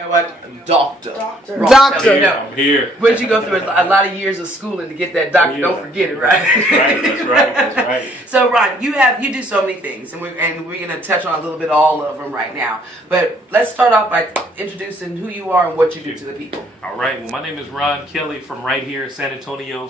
know what? Doctor. Doctor. No. I'm here. But you go through a lot of years of schooling to get that doctor. Yeah. Don't forget it, right? That's right. That's right. So, Ron, you do so many things, and we're going to touch on a little bit of all of them right now. But let's start off by introducing who you are and what you do to the people. All right. Well, my name is Ron Kelly from right here in San Antonio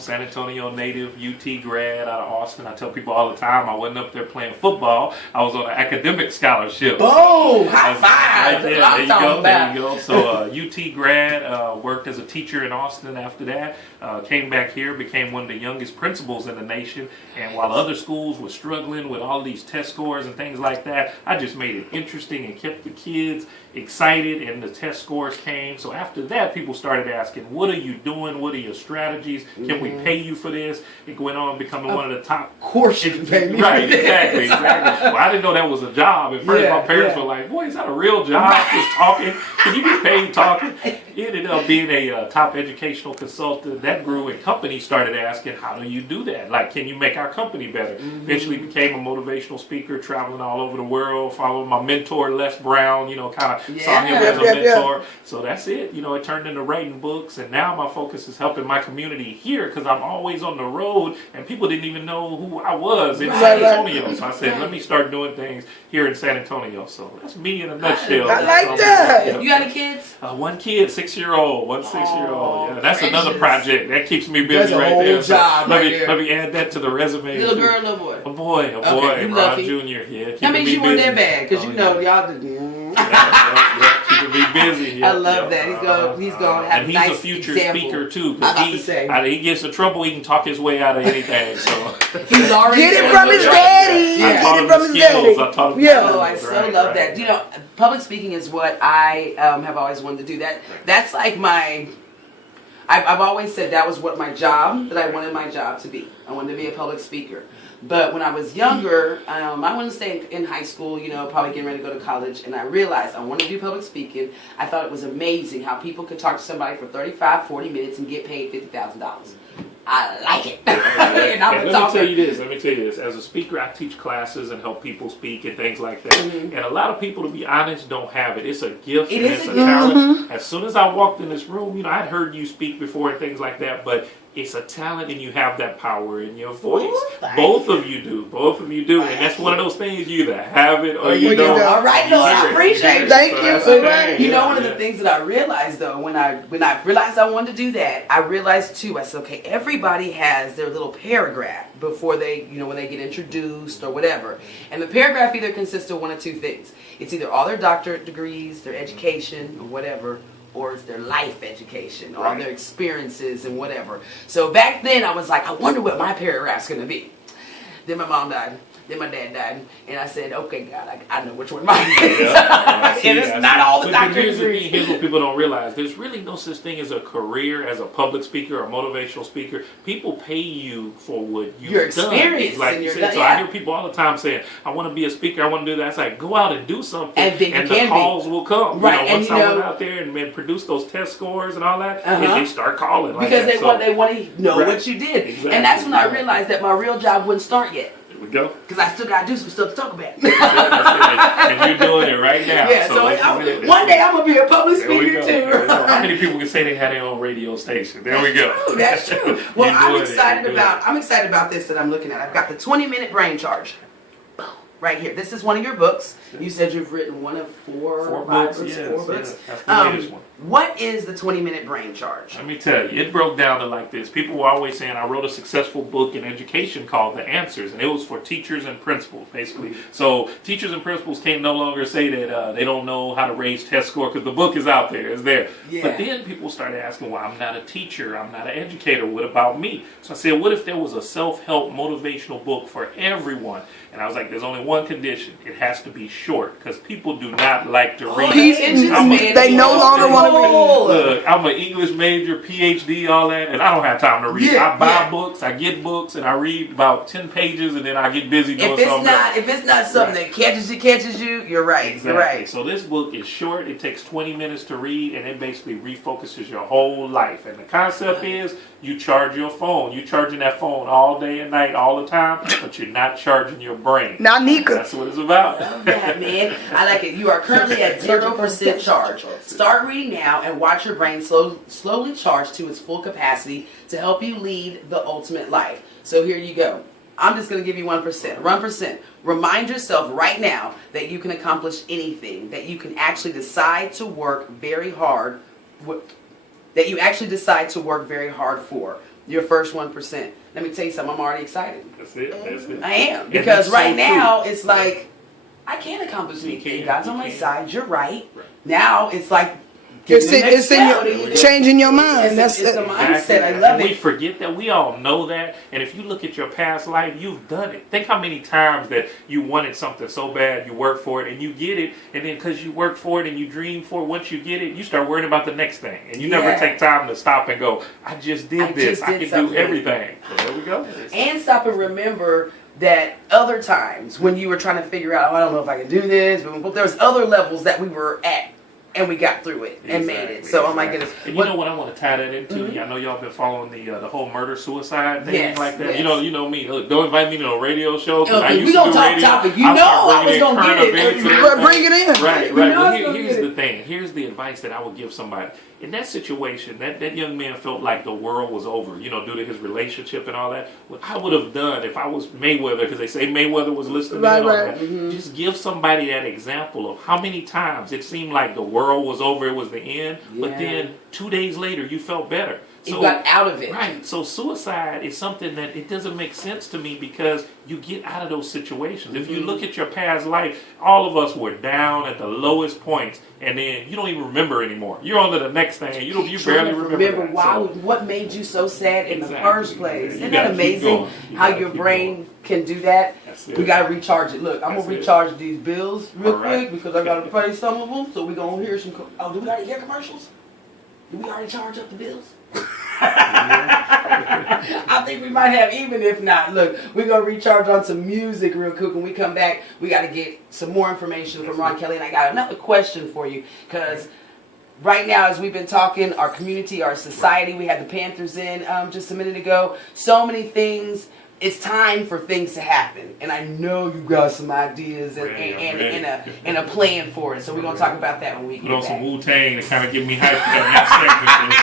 native, UT grad out of Austin. I tell people all the time I wasn't up there playing football. I was on an academic scholarship. Boom! High five! Right there you go. So UT grad, worked as a teacher in Austin after that. Came back here, became one of the youngest principals in the nation. And while other schools were struggling with all these test scores and things like that, I just made it interesting and kept the kids excited, and the test scores came. So after that, people started asking, what are you doing? What are your strategies? Can we pay you for this? It went on becoming one of the top. Of course you can pay me. Right, exactly. Well, I didn't know that was a job. At first, my parents were like, boy, is that a real job? Just talking? Can you get paid talking? He ended up being a top educational consultant. That grew, and companies started asking, how do you do that? Like, can you make our company better? Eventually became a motivational speaker, traveling all over the world, following my mentor, Les Brown, kind of saw him as a mentor. So that's it. It turned into writing books, and now my focus is helping my community here because I'm always on the road, and people didn't even know who I was in San Antonio. So I said, let me start doing things here in San Antonio. So that's me in a nutshell. I like that. You got any kids? One kid, 6-year-old. One 6-year-old. Yeah, that's another gracious. project. That keeps me busy That's a right whole there. So job let right me there. let me add that to the resume. Little too. girl, little boy? A boy. Okay, you Ron lucky. Jr. Yeah, That means you weren't that bad because y'all did. keeping me busy. Yeah, I love that. He's going to have and he's nice a future example. speaker too. I was about to say. He gets in trouble, he can talk his way out of anything. So He's already Get it from his daddy. I taught Get him it from the his skills. daddy. I taught him Yeah. the skills. Oh, I so love that. Public speaking is what I have always wanted to do. That's like my. I've always said that was what my job, that I wanted my job to be. I wanted to be a public speaker. But when I was younger, I wanted to stay in high school, probably getting ready to go to college, and I realized I wanted to do public speaking. I thought it was amazing how people could talk to somebody for 35, 40 minutes and get paid $50,000. I like it. And let me tell you this. As a speaker, I teach classes and help people speak and things like that. And a lot of people, to be honest, don't have it. It's a gift and it's a talent. As soon as I walked in this room, I'd heard you speak before and things like that, but it's a talent and you have that power in your voice. Both of you do. And that's one of those things, you either have it or you don't. All right, Lord, I appreciate it. Thank you. One of the things that I realized though, when I realized I wanted to do that, I realized too, I said, okay, everybody has their little paragraph before they, when they get introduced or whatever. And the paragraph either consists of one of two things. It's either all their doctorate degrees, their education, or whatever, or it's their life education, all their experiences and whatever. So back then I was like, I wonder what my paragraph's going to be. Then my mom died. Then my dad died. And I said, okay, God, I know which one mine is. And it's not all the doctorate degrees. Here's what people don't realize. There's really no such thing as a career as a public speaker or motivational speaker. People pay you for what you've your done. experience. Like you said. So I hear people all the time saying, I want to be a speaker, I want to do that. It's like, go out and do something, and the calls will come. Right. Once I went out there and produced those test scores and all that, they start calling. Because they want to know what you did. Exactly. And that's when I realized that my real job wouldn't start yet. We go. Because I still got to do some stuff to talk about. And you're doing it right now. Yeah, so one day I'm going to be a public speaker too. How many people can say they had their own radio station? There we go. That's true. Well, I'm excited about this that I'm looking at. I've got the 20-minute brain charge. Right here. This is one of your books. You said you've written one of four books. Four books. That's the latest one. What is the 20-minute brain charge? Let me tell you, it broke down to like this. People were always saying, I wrote a successful book in education called The Answers, and it was for teachers and principals, basically. So teachers and principals can't no longer say that they don't know how to raise test score because the book is out there, it's there. Yeah. But then people started asking, well, I'm not a teacher, I'm not an educator, what about me? So I said, what if there was a self-help motivational book for everyone? And I was like, there's only one condition. It has to be short because people do not like to read. They no longer want to read. Look, I'm an English major, PhD, all that, and I don't have time to read. I buy books, I get books, and I read about 10 pages, and then I get busy doing something else. If it's not something that catches you, you're right. Exactly. You're right. So this book is short. It takes 20 minutes to read, and it basically refocuses your whole life. And the concept is you charge your phone. You're charging that phone all day and night, all the time, but you're not charging your brain. Now, I need speaker. That's what it's about. Love that, man. I like it. You are currently at 0% charge. Start reading now and watch your brain slowly charge to its full capacity to help you lead the ultimate life. So here you go. I'm just going to give you 1%. 1%. Remind yourself right now that you can accomplish anything, that you can actually decide to work very hard, that you actually decide to work very hard for. Your first 1%. Let me tell you something, I'm already excited. That's it. That's it. I am. And Because that's right so now, true. it's like, I can't accomplish You anything. can't, God's you on my can't. side. You're right. Right. Now, it's like, It's in changing your mind. It's That's a it. mindset. I love And we it. forget that. We all know that. And if you look at your past life, you've done it. Think how many times that you wanted something so bad, you work for it, and you get it. And then because you work for it and you dream for it, once you get it, you start worrying about the next thing. And you never take time to stop and go, I just did this. I can do everything. So there we go. And stop and remember that other times when you were trying to figure out, oh, I don't know if I can do this, but there's other levels that we were at. And we got through it and made it. So, oh my goodness. And you know what I want to tie that into? I know y'all been following the whole murder-suicide thing Yes, like that. yes. You know me. Look, don't invite me to no radio show. Okay, we gonna talk topic. You know I was gonna get it. Bring it in. Right. You know I was Well, gonna here's get the thing. Here's the advice that I would give somebody. In that situation, that young man felt like the world was over, due to his relationship and all that. What I would have done if I was Mayweather, because they say Mayweather was listening Right, in on right. that, just give somebody that example of how many times it seemed like the world was over, it was the end, but Yeah. then 2 days later you felt better. You got out of it. Right. So suicide is something that it doesn't make sense to me because you get out of those situations. If you look at your past life, all of us were down at the lowest points, and then you don't even remember anymore. You're on to the next thing, and you barely remember that. why, So, what made you so sad in the Exactly. first place. You Isn't gotta that keep amazing going. You how gotta your keep brain can do that? That's it. We got to recharge it. Look, I'm That's going to it. recharge these bills real All right. quick because I got to pay some of them. So we're going to hear some. Oh, do we already hear commercials? Did we already charge up the bills? I think we might have, even if not. Look, we're going to recharge on some music real quick. When we come back, we got to get some more information from Ron Kelly. And I got another question for you because right now, as we've been talking, our community, our society, we had the Panthers in just a minute ago. So many things. It's time for things to happen. And I know you got some ideas and a plan for it. So we're going to talk about that when we get Put on back. some Wu-Tang to kind of get me hyped for that next segment.